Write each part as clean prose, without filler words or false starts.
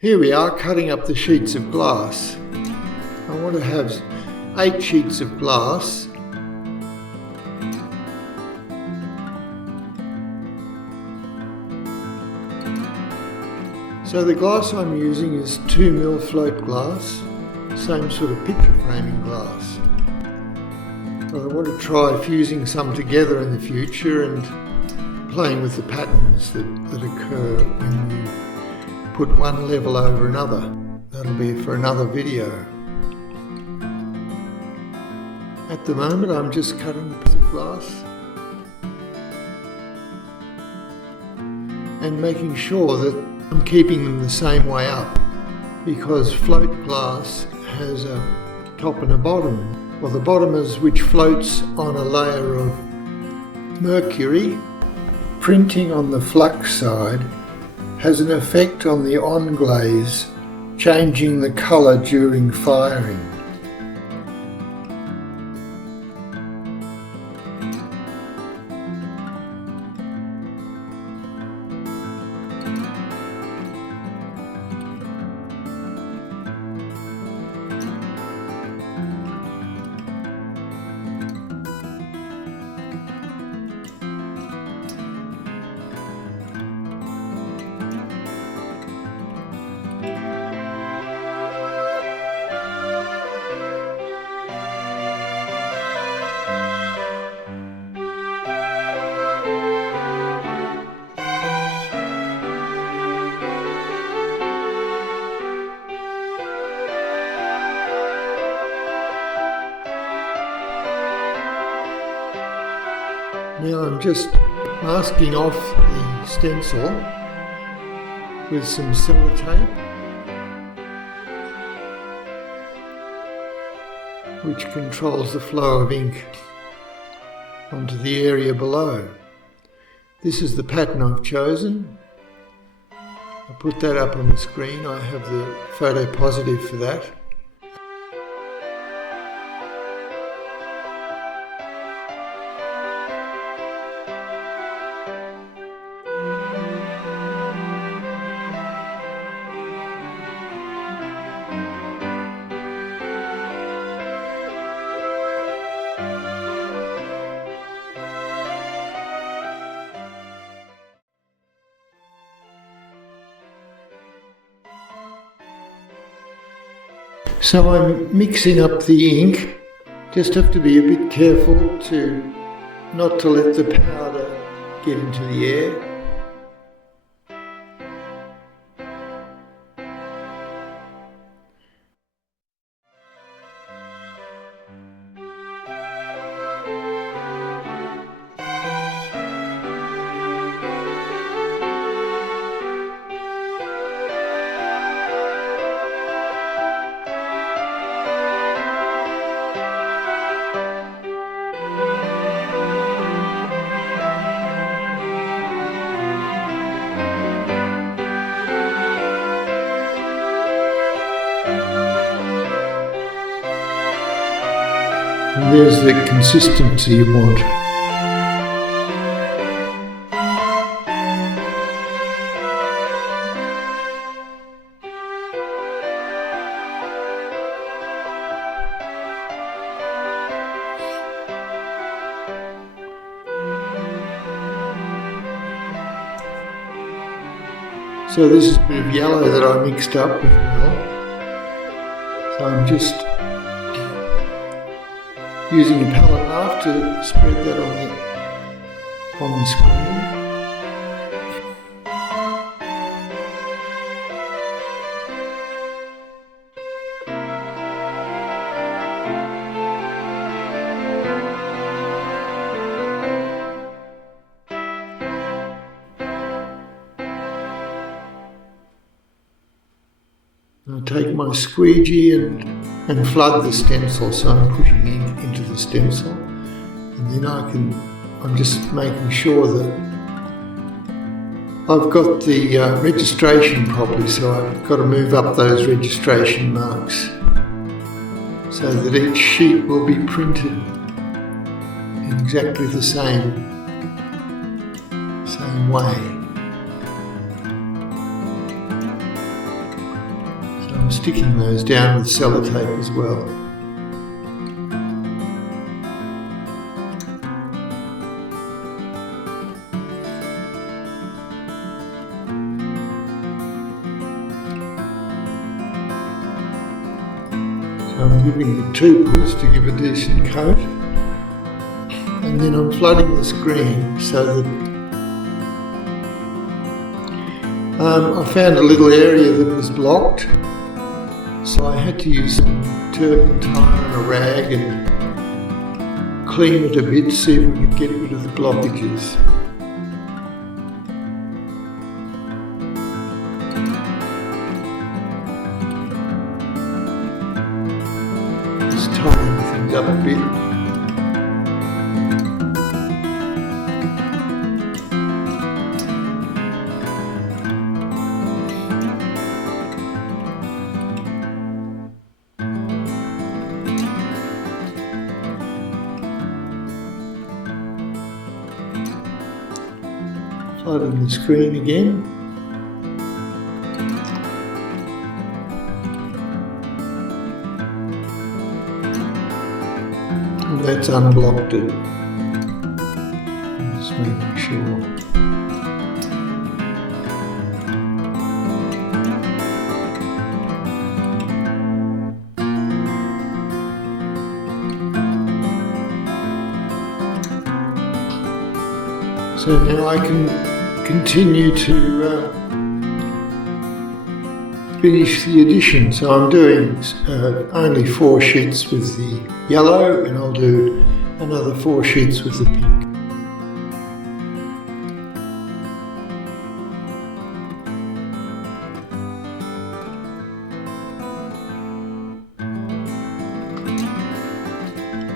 Here we are cutting up the sheets of glass. I want to have 8 sheets of glass. So the glass I'm using is 2mm float glass, same sort of picture framing glass. But I want to try fusing some together in the future and playing with the patterns that occur when you put one level over another. That'll be for another video. At the moment I'm just cutting a piece of glass and making sure that I'm keeping them the same way up, because float glass has a top and a bottom. Well, the bottom is which floats on a layer of mercury. Printing on the flux side has an effect on the on-glaze, changing the colour during firing. Now I'm just masking off the stencil with some sellotape, which controls the flow of ink onto the area below. This is the pattern I've chosen. I'll put that up on the screen. I have the photo positive for that. So I'm mixing up the ink. Just have to be a bit careful not to let the powder get into the air. And there's the consistency you want. So this is a bit of yellow that I mixed up with well. So I'm just using a palette knife to spread that on the screen. I'll take my squeegee and flood the stencil, so I'm pushing ink into the stencil, and then I'm just making sure that I've got the registration properly, so I've got to move up those registration marks so that each sheet will be printed in exactly the same way. sticking those down with sellotape as well. So I'm giving it 2 puts to give a decent coat, and then I'm flooding the screen so that I found a little area that was blocked, so I had to use some turpentine and a rag and clean it a bit, see if we could get rid of the blockages. Just tidying things up a bit. Flooding the screen again. And that's unblocked it. Just making sure. So now I can continue to finish the addition. So I'm doing only 4 sheets with the yellow, and I'll do another 4 sheets with the pink.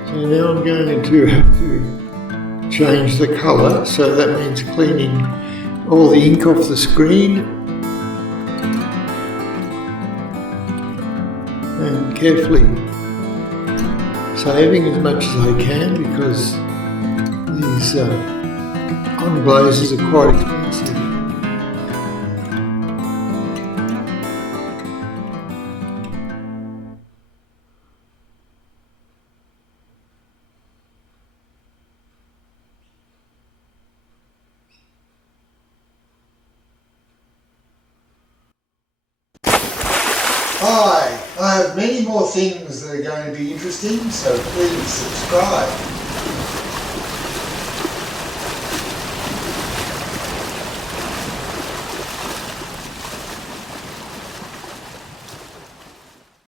So now I'm going to have to change the colour, so that means cleaning all the ink off the screen and carefully saving as much as I can, because these on glazes are quite expensive. Hi, I have many more things that are going to be interesting, so please subscribe.